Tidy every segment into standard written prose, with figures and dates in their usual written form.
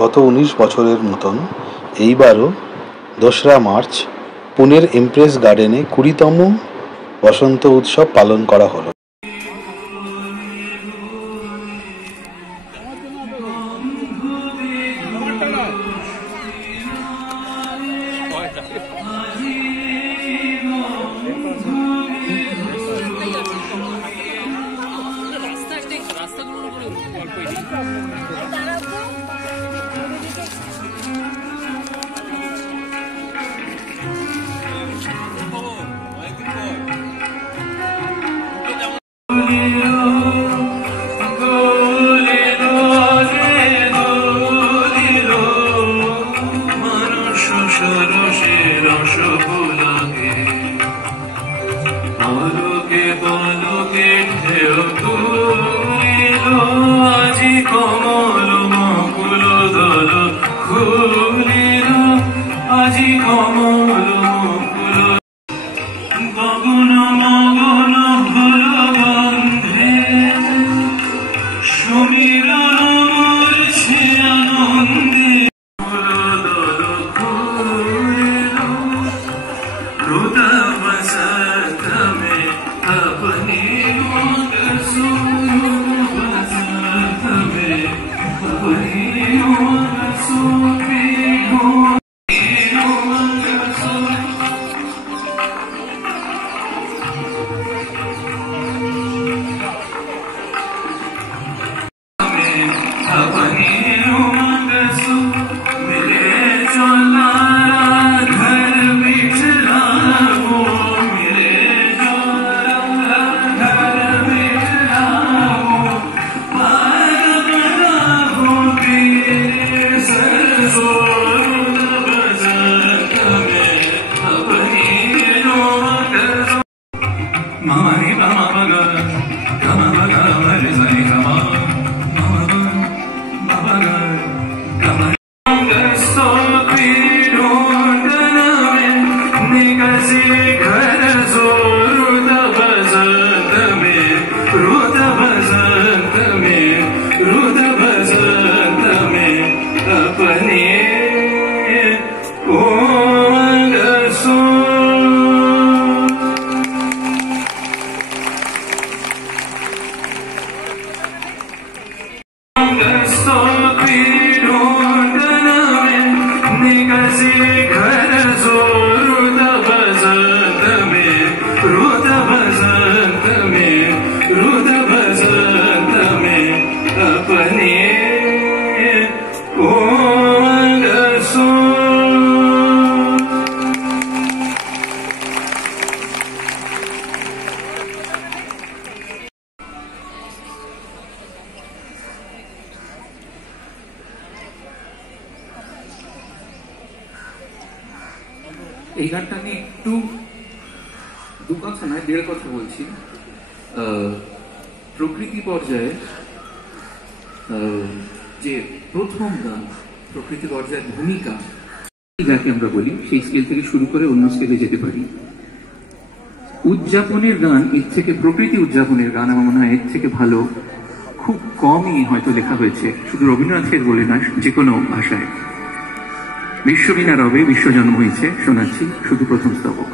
গত ১৯ বছরের মতন এইবারও ২রা মার্চ পুনের এমপ্রেস গার্ডেনে ২০তম বসন্ত উৎসব পালন করা হলো। এই গানটা আমি একটু দু কথা নয় ১.৫ কথা বলছি। প্রকৃতি পর্যায়ে যে প্রথম গান, প্রকৃতি পর্যায়ের ভূমিকা যাকে আমরা বলি, সেই স্কেল থেকে শুরু করে অন্য স্কেলে যেতে পারি। উদযাপনের গান, এর থেকে প্রকৃতি উদযাপনের গান আমার মনে হয় এর থেকে ভালো খুব কমই হয়তো লেখা হয়েছে, শুধু রবীন্দ্রনাথের বলে নয়, যে কোনো ভাষায়। বিশ্ববীণা রবে বিশ্বজন্ম হয়েছে, শোনাচ্ছি শুধু প্রথম স্তবক।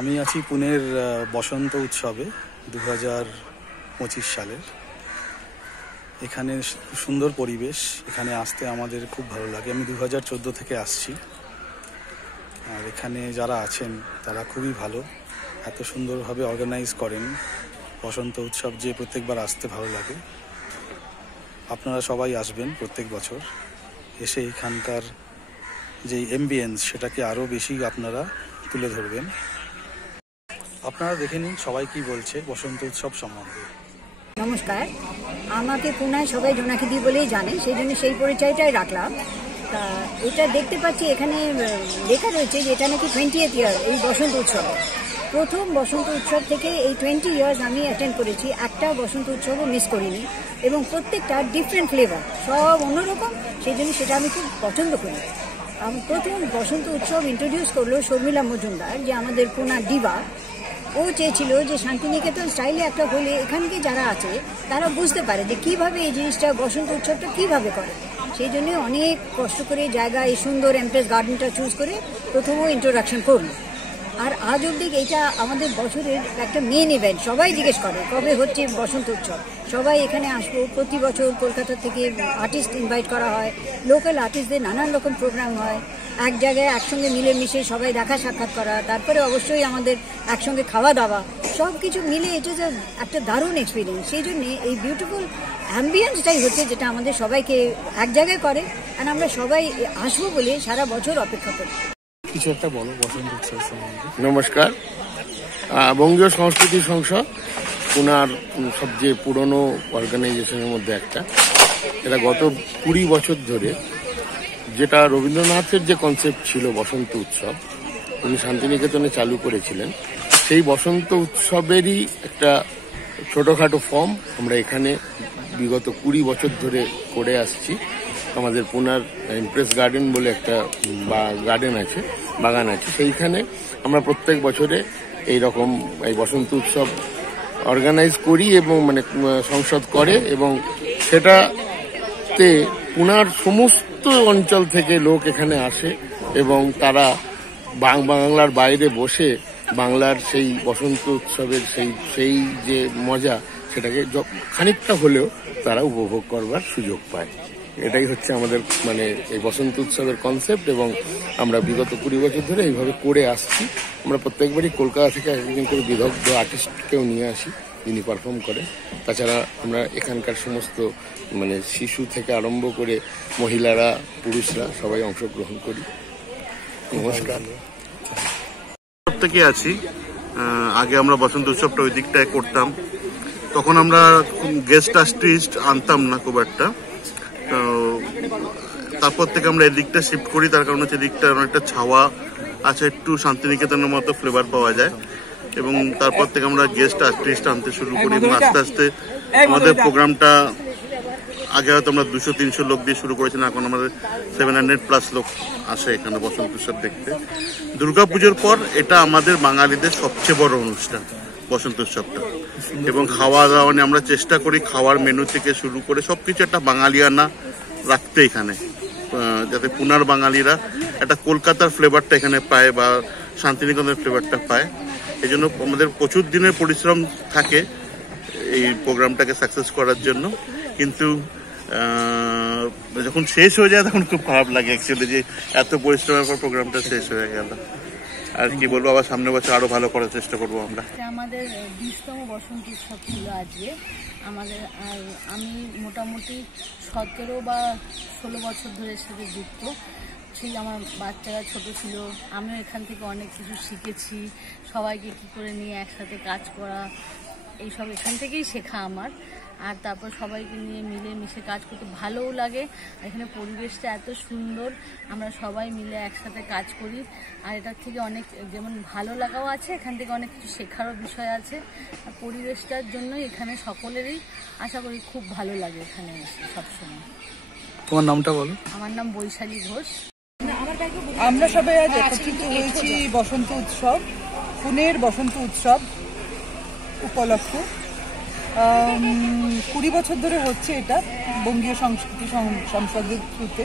আমি আছি পুনের বসন্ত উৎসবে 2025 সালের। এখানে সুন্দর পরিবেশ, এখানে আসতে আমাদের খুব ভালো লাগে। আমি 2014 থেকে আসছি, আর এখানে যারা আছেন তারা খুবই ভালো, এত সুন্দরভাবে অর্গানাইজ করেন বসন্ত উৎসব যে প্রত্যেকবার আসতে ভালো লাগে। আপনারা সবাই আসবেন প্রত্যেক বছর, এসে এখানকার যে অ্যাম্বিয়েন্স সেটাকে আরও বেশি আপনারা তুলে ধরবেন। আপনারা দেখে নিন সবাই কি বলছে বসন্ত উৎসব সম্বন্ধে। নমস্কার, আমাকে পুনায় সবাই জোনাকিদি বলেই জানে, সেই জন্য সেই পরিচয়টাই রাখলাম। তা এটা দেখতে পাচ্ছি এখানে লেখা রয়েছে যে এটা নাকি 20th ইয়ার এই বসন্ত উৎসব। প্রথম বসন্ত উৎসব থেকে এই 20 ইয়ার্স আমি অ্যাটেন্ড করেছি, একটা বসন্ত উৎসবও মিস করিনি, এবং প্রত্যেকটা ডিফারেন্ট ফ্লেভার, সব অন্যরকম, সেই জন্য সেটা আমি খুব পছন্দ করি। প্রথম বসন্ত উৎসব ইন্ট্রোডিউস করলো শর্মিলা মজুমদার, যে আমাদের পুনা ডিবা। ও চেয়েছিল যে শান্তিনিকেতন স্টাইলে একটা হলে এখানকে যারা আছে তারা বুঝতে পারে যে কীভাবে এই জিনিসটা বসন্ত উৎসবটা কীভাবে করে। সেই জন্য অনেক কষ্ট করে জায়গা এই সুন্দর এমপ্রেস গার্ডেনটা চুজ করে প্রথমও ইন্ট্রোডাকশন করলো। আর আজ অবধি এইটা আমাদের বছরের একটা মেন ইভেন্ট। সবাই জিজ্ঞেস করে কবে হচ্ছে বসন্ত উৎসব, সবাই এখানে আসবো। প্রতি বছর কলকাতা থেকে আর্টিস্ট ইনভাইট করা হয়, লোকাল আর্টিস্টদের নানান রকম প্রোগ্রাম হয়, এক জায়গায় একসঙ্গে মিলেমিশে সবাই দেখা সাক্ষাৎ করা, তারপরে অবশ্যই আমাদের একসঙ্গে খাওয়া দাওয়া, সব কিছু মিলে এটা যে একটা দারুণ এক্সপিরিয়েন্স। সেই জন্যে এই বিউটিফুল অ্যাম্বিয়েন্সটাই হচ্ছে যেটা আমাদের সবাইকে এক জায়গায় করে, আর আমরা সবাই আসবো বলে সারা বছর অপেক্ষা করি। কিছু একটা বলো বসন্ত উৎসব সম্বন্ধে। নমস্কার, বঙ্গীয় সংস্কৃতি সংসদ পুনার সবচেয়ে পুরনো অর্গানাইজেশনের মধ্যে একটা। এটা গত 20 বছর ধরে, যেটা রবীন্দ্রনাথের যে কনসেপ্ট ছিল বসন্ত উৎসব, উনি শান্তিনিকেতনে চালু করেছিলেন, সেই বসন্ত উৎসবেরই একটা ছোটোখাটো ফর্ম আমরা এখানে বিগত 20 বছর ধরে করে আসছি। আমাদের পুনার এমপ্রেস গার্ডেন বলে একটা গার্ডেন আছে, বাগান আছে, সেইখানে আমরা প্রত্যেক বছরে এইরকম এই বসন্ত উৎসব অর্গানাইজ করি এবং মানে সংসদ করে, এবং সেটাতে পুনার সমস্ত অঞ্চল থেকে লোক এখানে আসে এবং তারা বাংলার বাইরে বসে বাংলার সেই বসন্ত উৎসবের সেই যে মজা, সেটাকে খানিকটা হলেও তারা উপভোগ করবার সুযোগ পায়। এটাই হচ্ছে আমাদের মানে এই বসন্ত উৎসবের কনসেপ্ট, এবং আমরা বিগত 20 বছর ধরে এইভাবে করে আসছি। আমরা প্রত্যেকবারই কলকাতা থেকে একজন করে বিদগ্ধ আর্টিস্টকেও নিয়ে আসি, যিনি পারফর্ম করে। তাছাড়া আমরা এখানকার সমস্ত মানে শিশু থেকে আরম্ভ করে মহিলারা, পুরুষরা সবাই অংশগ্রহণ করি। নমস্কার। থেকে আছি, আগে আমরা বসন্ত উৎসবটা ওই দিকটায় করতাম, তখন আমরা গেস্ট আর্টিস্ট আনতাম না খুব একটা। তো তারপর থেকে আমরা এদিকটা শিফট করি, তার কারণ হচ্ছে এদিকটা অনেকটা ছাওয়া আছে, একটু শান্তিনিকেতনের মতো ফ্লেভার পাওয়া যায়, এবং তারপর থেকে আমরা গেস্ট আর্টিস্ট আনতে শুরু করি, এবং আস্তে আস্তে আমাদের প্রোগ্রামটা আগে হয়তো আমরা 200-300 লোক দিয়ে শুরু করেছিলাম, এখন আমাদের 700+ লোক আসে এখানে বসন্ত উৎসব দেখতে। দুর্গাপুজোর পর এটা আমাদের বাঙালিদের সবচেয়ে বড় অনুষ্ঠান বসন্ত উৎসবটা, এবং খাওয়া দাওয়া নিয়ে আমরা চেষ্টা করি খাওয়ার মেনু থেকে শুরু করে সবকিছু একটা বাঙালিয়ানা রাখতে এখানে, যাতে পুনার বাঙালিরা একটা কলকাতার ফ্লেভারটা এখানে পায় বা শান্তিনিকেতনের ফ্লেভারটা পায়। এই জন্য আমাদের প্রচুর দিনের পরিশ্রম থাকে এই প্রোগ্রামটাকে সাকসেস করার জন্য, কিন্তু যখন শেষ হয়ে যায় তখন খুব খারাপ লাগে অ্যাকচুয়ালি, যে এত পরিশ্রমের পর প্রোগ্রামটা শেষ হয়ে গেল। আর কি বলবো, আবার সামনের বছর আরো ভালো করার চেষ্টা করবো আমরা। আমাদের 20তম বসন্ত উৎসব ছিল আজকে আমাদের। আর আমি মোটামুটি 17 বা 16 বছর ধরে এর সাথে যুক্ত। সেই আমার বাচ্চারা ছোট ছিল, আমিও এখান থেকে অনেক কিছু শিখেছি। সবাইকে কী করে নিয়ে একসাথে কাজ করা, এইসব এখান থেকেই শেখা আমার। আর তারপর সবাইকে নিয়ে মিলে মিশে কাজ করতে ভালোও লাগে। এখানে পরিবেশটা এত সুন্দর, আমরা সবাই মিলে একসাথে কাজ করি। আর এটার থেকে অনেক যেমন ভালো লাগাও আছে, এখান থেকে অনেক কিছু শেখারও বিষয় আছে। আর পরিবেশটার জন্যই এখানে সকলেরই আশা করি খুব ভালো লাগে এখানে এসে সবসময়। তোমার নামটা বলো। আমার নাম বৈশালী ঘোষ। আমরা সবাই আজ একত্রিত হয়েছি বসন্ত উৎসব, পুনের বসন্ত উৎসব উপলক্ষে। 20 বছর ধরে হচ্ছে এটা বঙ্গীয় সংস্কৃতি সংসদের থ্রুতে।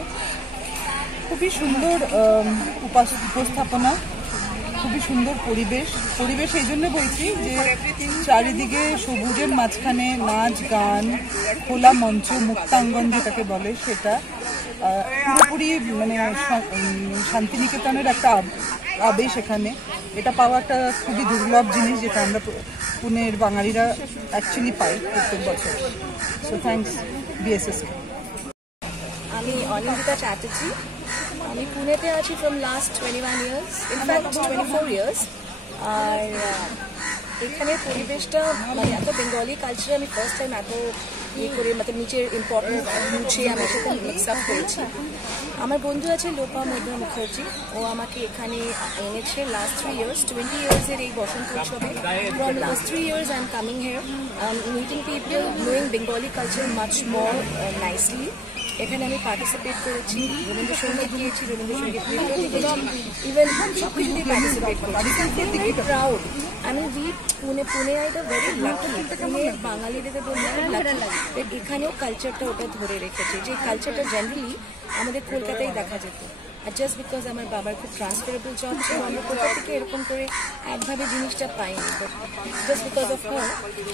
খুবই সুন্দর উপস্থাপনা, খুবই সুন্দর পরিবেশ এই জন্য বলছি যে চারিদিকে সবুজের মাঝখানে নাচ গান, খোলা মঞ্চ, মুক্তাঙ্গন যেটাকে বলে সেটা পুরোপুরি মানে শান্তিনিকেতনের একটা আবেশ এখানে। এটা পাওয়া একটা খুবই দুর্লভ জিনিস, যেটা আমরা পুনের বাঙালিরা অ্যাকচুয়ালি পাই প্রত্যেক বছর। সো থ্যাঙ্কস বিএসএসকে। আমি অনিন্দিতা চ্যাটার্জি। আমি পুনেতে আছি from last 21 years, in fact 24 years. আর এখানের পরিবেশটা মানে এত বেঙ্গলি কালচার আমি ফার্স্ট টাইম এত করে মানে নিচের ইম্পর্টেন্ট বুঝে আমি সেটা মিক্স আপ করেছি। আমার বন্ধু আছে লোপা মধু মুখার্জি, ও আমাকে এখানে এনেছে লাস্ট 3 ইয়ার্স, 20 ইয়ার্সের এই বসন্ত উৎসবে। From last 3 years I am coming here, meeting people, knowing Bengali culture much more nicely. এখানে আমি পার্টিসিপেট করেছি, রবীন্দ্রসঙ্গীত গিয়েছি, রবীন্দ্রসঙ্গীত নৃত্য দেখেছি, ইভেন সব কিছুতেই পার্টিসিপেট করেছি। Very proud. আমি পুনে আইটা ভেরি লাকি। পুনে বাঙালিদের এখানেও কালচারটা ওটা ধরে রেখেছে, যে কালচারটা জেনারেলি আমাদের কলকাতায় দেখা যেত। আর জাস্ট বিকজ আমার বাবার খুব ট্রান্সফারেবল জব ছিল, আমরা কোথা থেকে এরকম করে একভাবে জিনিসটা পাইনি। But just because of her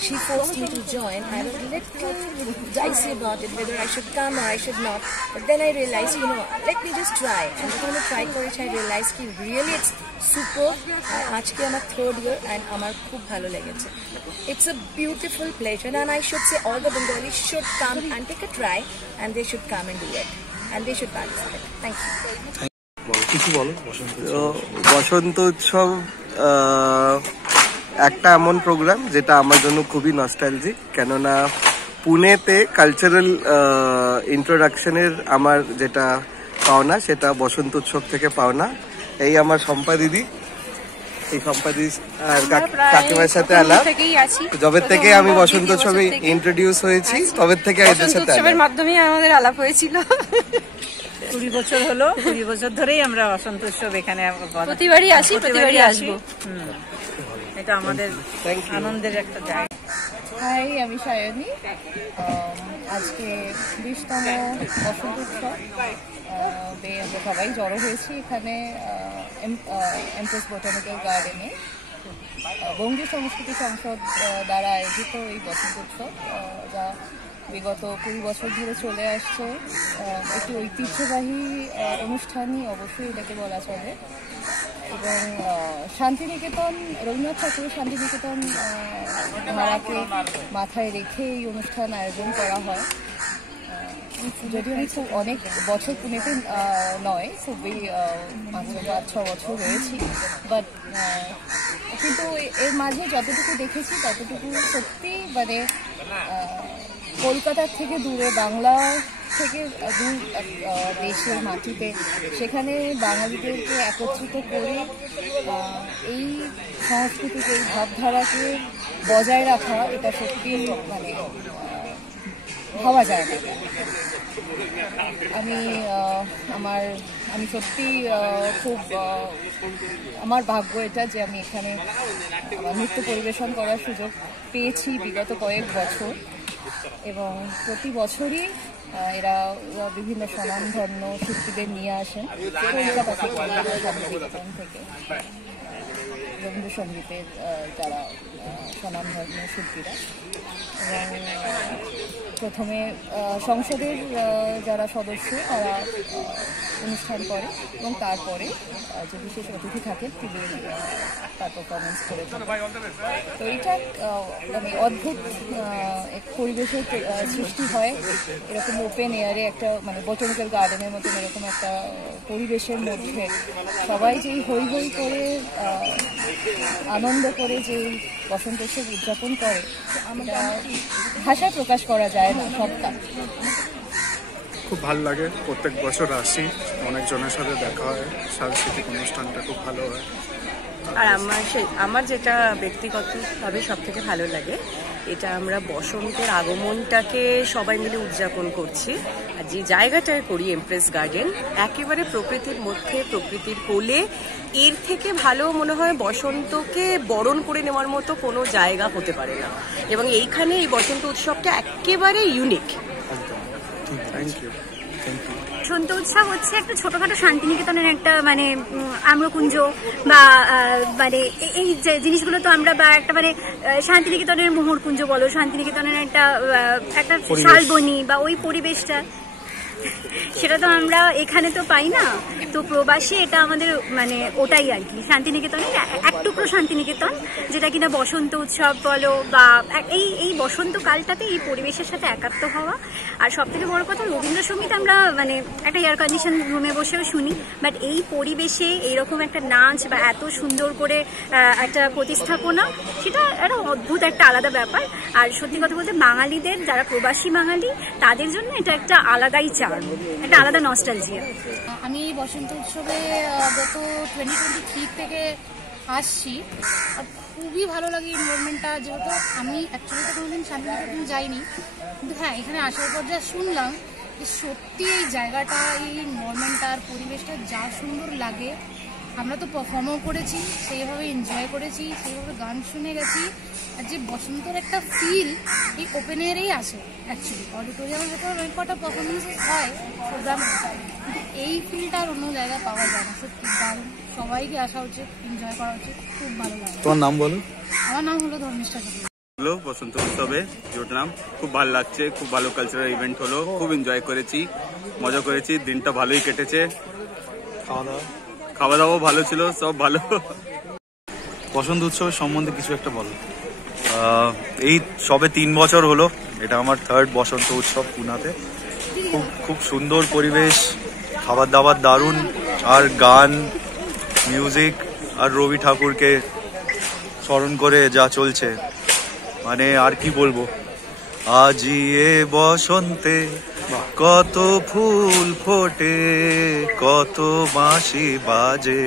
she forced me to join. I was little dicey about it, whether I should come or I should not. But then I realized, let me just try. And যখন আমি try করেছি, I realized কি really it's super. আজকে আমার 3rd year and আমার খুব ভালো লেগেছে। It's a beautiful pleasure, and I should say all the Bengalis should come and take a try, and they should come and do it, and they should participate. Thank you. কিছু বলো বসন্ত তো বসন্ত উৎসব একটা এমন প্রোগ্রাম যেটা আমার জন্য খুবই নস্টালজিক, কেননা পুনেতে কালচারাল ইন্ট্রোডাকশনের আমার যেটা পাওনা সেটা বসন্ত উৎসব থেকে পাওনা। এই আমার শম্পা দিদি, এই শম্পা দিদি আর কাকিমার সাথে আলাপ, যবে থেকে আমি বসন্ত উৎসবে ইন্ট্রোডিউস হয়েছি তবে থেকে এদের সাথে উৎসবের মাধ্যমে আমাদের আলাপ হয়েছিল। 20 বছর হলো, 20 বছর ধরেই আমরা বসন্ত উৎসব এখানে প্রতিবারই আসি, প্রতিবারই আসবো। এটা আমাদের আনন্দের একটা জায়গা। হাই, আমি সায়নী। আজকে 20তম বসন্ত উৎসব, আমরা সবাই জড়ো হয়েছি এখানে এমপ্রেস বোটানিক্যাল গার্ডেনে। বঙ্গীয় সংস্কৃতি সংসদ দ্বারা আয়োজিত এই বসন্ত উৎসব, যা বিগত 20 বছর ধরে চলে আসছে, একটি ঐতিহ্যবাহী অনুষ্ঠানই অবশ্যই এটাকে বলা চলে। এবং শান্তিনিকেতন, রবীন্দ্রনাথ ঠাকুরের শান্তিনিকেতন ধারাকে মাথায় রেখে এই অনুষ্ঠান আয়োজন করা হয়। যদিও আমি খুব অনেক বছর পুনেতে নয়, খুবই 5-6 বছর রয়েছি, বাট কিন্তু এর মাঝে যতটুকু দেখেছি ততটুকু সত্যি মানে কলকাতার থেকে দূরে, বাংলা থেকে দূর দেশের মাটিতে, সেখানে বাঙালিদেরকে একত্রিত করে এই সংস্কৃতিকে, এই ভাবধারাকে বজায় রাখা, এটা সত্যি মানে ভাবা যায় না। আমি সত্যি খুব আমার ভাগ্য এটা যে আমি এখানে নৃত্য পরিবেশন করার সুযোগ পেয়েছি বিগত কয়েক বছর। এবং প্রতি বছরই এরা বিভিন্ন স্বনামধন্য শিল্পীদের নিয়ে আসেন কলকাতা থেকে, শান্তিনিকেতন থেকে, রবীন্দ্রসঙ্গীতের যারা স্বনামধন্য শিল্পীরা। এবং প্রথমে সংসদের যারা সদস্য তারা অনুষ্ঠান করে এবং তারপরে যে বিশেষ অতিথি থাকেন তিনি তার পারফরমেন্স করে থাকেন। তো এইটা মানে অদ্ভুত এক পরিবেশের সৃষ্টি হয় এরকম ওপেন এয়ারে একটা মানে বোটানিক্যাল গার্ডেনের মতন এরকম একটা পরিবেশের মধ্যে সবাই যেই হই হই করে আনন্দ করে যে বসন্ত উৎসব উদযাপন করে আমরা ভাষায় প্রকাশ করা যায় না সবটা। খুব ভালো লাগে, প্রত্যেক বছর আসি, অনেকজনের সাথে দেখা হয়, সাংস্কৃতিক অনুষ্ঠানটা খুব ভালো হয়। আর আমার যেটা ব্যক্তিগতভাবে সব থেকে ভালো লাগে, এটা আমরা বসন্তের আগমনটাকে সবাই মিলে উদযাপন করছি। আর যে জায়গাটায় করি এমপ্রেস গার্ডেন, একেবারে প্রকৃতির মধ্যে, প্রকৃতির কোলে, এর থেকে ভালো মনে হয় বসন্তকে বরণ করে নেওয়ার মতো কোনো জায়গা হতে পারে না। এবং এইখানে এই বসন্ত উৎসবটা একেবারে ইউনিক। বসন্ত উৎসব হচ্ছে একটা ছোটখাটো শান্তিনিকেতনের একটা মানে আম্রকুঞ্জ বা মানে এই যে জিনিসগুলো তো আমরা বা একটা মানে শান্তিনিকেতনের মোহরকুঞ্জ বলো, শান্তিনিকেতনের একটা শালবনি বা ওই পরিবেশটা, সেটা তো আমরা এখানে তো পাই না। তো প্রবাসী এটা আমাদের মানে ওটাই আর কি, শান্তিনিকেতনের এক টুকরো শান্তিনিকেতন, যেটা কিনা বসন্ত উৎসব বলো বা এই বসন্তকালটাতে এই পরিবেশের সাথে একাত্ম হওয়া। আর সব থেকে বড় কথা, রবীন্দ্রসঙ্গীত আমরা মানে একটা এয়ার কন্ডিশন রুমে বসেও শুনি, বাট এই পরিবেশে এইরকম একটা নাচ বা এত সুন্দর করে একটা প্রতিস্থাপনা, সেটা একটা অদ্ভুত একটা আলাদা ব্যাপার। আর সত্যি কথা বলতে বাঙালিদের, যারা প্রবাসী বাঙালি, তাদের জন্য এটা একটা আলাদাই চার্ম, একটা আলাদা নস্টালজিয়া। আমি বসন্ত উৎসবে গত 2023 থেকে আসছি, খুবই ভালো লাগে এনভায়রনমেন্টটা। যেহেতু আমি অ্যাকচুয়ালি তো কোনোদিন শান্তিনিকেতন যাইনি, কিন্তু হ্যাঁ এখানে আসার পর যা শুনলাম যে সত্যি এই জায়গাটা, এই এনভায়রনমেন্টটা আর পরিবেশটা যা সুন্দর লাগে। আমরা তো পারফর্মও করেছি, সেইভাবে এনজয় করেছি, সেইভাবে গান শুনে গেছি। আর যে বসন্তর একটা ফিল এই ওপেন এয়ারেই আসে। অ্যাকচুয়ালি অডিটোরিয়ামে যখন অনেক কটা পারফরমেন্স হয়, প্রোগ্রাম হয়, কিন্তু এই ফিলটা আর অন্য জায়গায় পাওয়া যায় না। সত্যি দারুণ, সবাইকে আসা উচিত, এনজয় করা উচিত, খুব ভালো লাগে। তোমার নাম বলো? আমার নাম হলো ধর্মিষ্ঠা। হলো বসন্ত উৎসবে জুটলাম, খুব ভালো লাগছে, খুব ভালো কালচারাল ইভেন্ট হলো, খুব এনজয় করেছি, মজা করেছি, দিনটা ভালোই কেটেছে। খাওয়া দাওয়া ভালো ছিল, সব ভালো। বসন্ত উৎসবের সম্বন্ধে কিছু একটা বলো। এই সবে 3 বছর হলো, এটা আমার 3rd বসন্ত উৎসব পুনাতে। খুব সুন্দর পরিবেশ, খাবার দাবার দারুণ, আর গান, মিউজিক আর রবি ঠাকুরকে স্মরণ করে যা চলছে, মানে আর কি বলবো। আজি এ বসন্তে কত ফুল ফোটে, কত বাঁশি বাজে,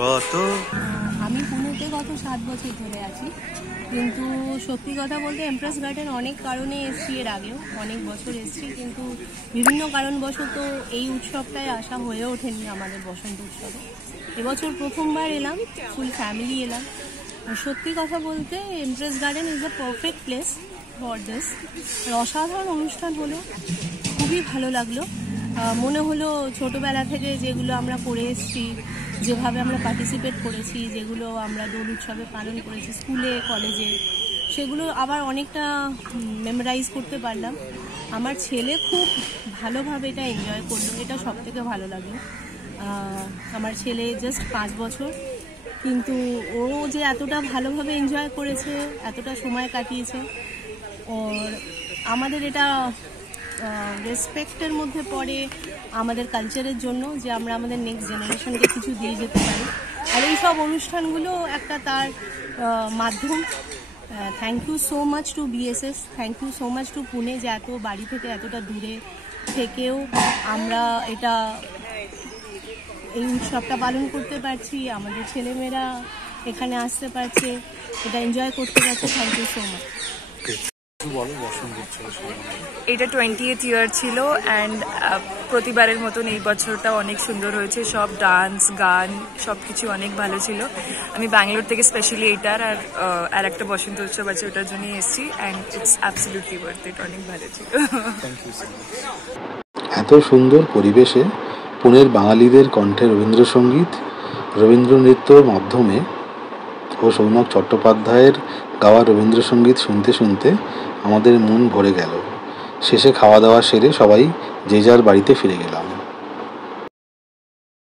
কত। আমি পুনেতে গত 7 বছর ধরে আছি, কিন্তু সত্যি কথা বলতে এমপ্রেস গার্ডেন অনেক কারণে এসেছি, এর আগেও অনেক বছর এসেছি, কিন্তু বিভিন্ন কারণবশত এই উৎসবটায় আসা হয়ে ওঠেনি আমাদের বসন্ত উৎসবে। এবছর প্রথমবার এলাম, ফুল ফ্যামিলি এলাম। সত্যি কথা বলতে empress garden is a perfect place for this. অসাধারণ অনুষ্ঠান হলো, খুবই ভালো লাগলো। মনে হলো ছোটোবেলা থেকে যেগুলো আমরা করে এসেছি, যেভাবে আমরা পার্টিসিপেট করেছি, যেগুলো আমরা দোল উৎসবে পালন করেছি স্কুলে কলেজে, সেগুলো আবার অনেকটা মেমোরাইজ করতে পারলাম। আমার ছেলে খুব ভালোভাবে এটা এনজয় করলো, এটা সব থেকে ভালো লাগলো। আমার ছেলে জাস্ট 5 বছর, কিন্তু ও যে এতটা ভালোভাবে এনজয় করেছে, এতটা সময় কাটিয়েছে, আর আমাদের এটা রেসপেক্টের মধ্যে পড়ে আমাদের কালচারের জন্য, যে আমরা আমাদের নেক্সট জেনারেশনকে কিছু দিয়ে যেতে পারি। আর এই সব অনুষ্ঠানগুলো একটা তার মাধ্যম। Thank you so much to BSS, thank you so much to Pune, যে এত বাড়ি থেকে এতটা দূরে থেকেও আমরা এই উৎসবটা পালন করতে পারছি, আমাদের ছেলেমেয়েরা এখানে আসতে পারছে, এটা এনজয় করতে পারছে। Thank you so much. এটা 20th ইয়ার ছিল, অ্যান্ড প্রতিবারের মতন এই বছরটা অনেক সুন্দর হয়েছে। সব ডান্স, গান, সব কিছু অনেক ভালো ছিল। আমি ব্যাঙ্গালোর থেকে স্পেশালি এইটার আর একটা বসন্ত উৎসব আছে, ওটার জন্যই এসেছি, and it's absolutely worth it, অনেক ভালো ছিল। এত সুন্দর পরিবেশে পুনের বাঙালিদের কণ্ঠে রবীন্দ্রসঙ্গীত, রবীন্দ্র নৃত্যর মাধ্যমে ও সৌনক চট্টোপাধ্যায়ের গাওয়া রবীন্দ্রসঙ্গীত শুনতে শুনতে আমাদের মন ভরে গেল। শেষে খাওয়া দাওয়া সেরে সবাই যে যার বাড়িতে ফিরে গেলাম।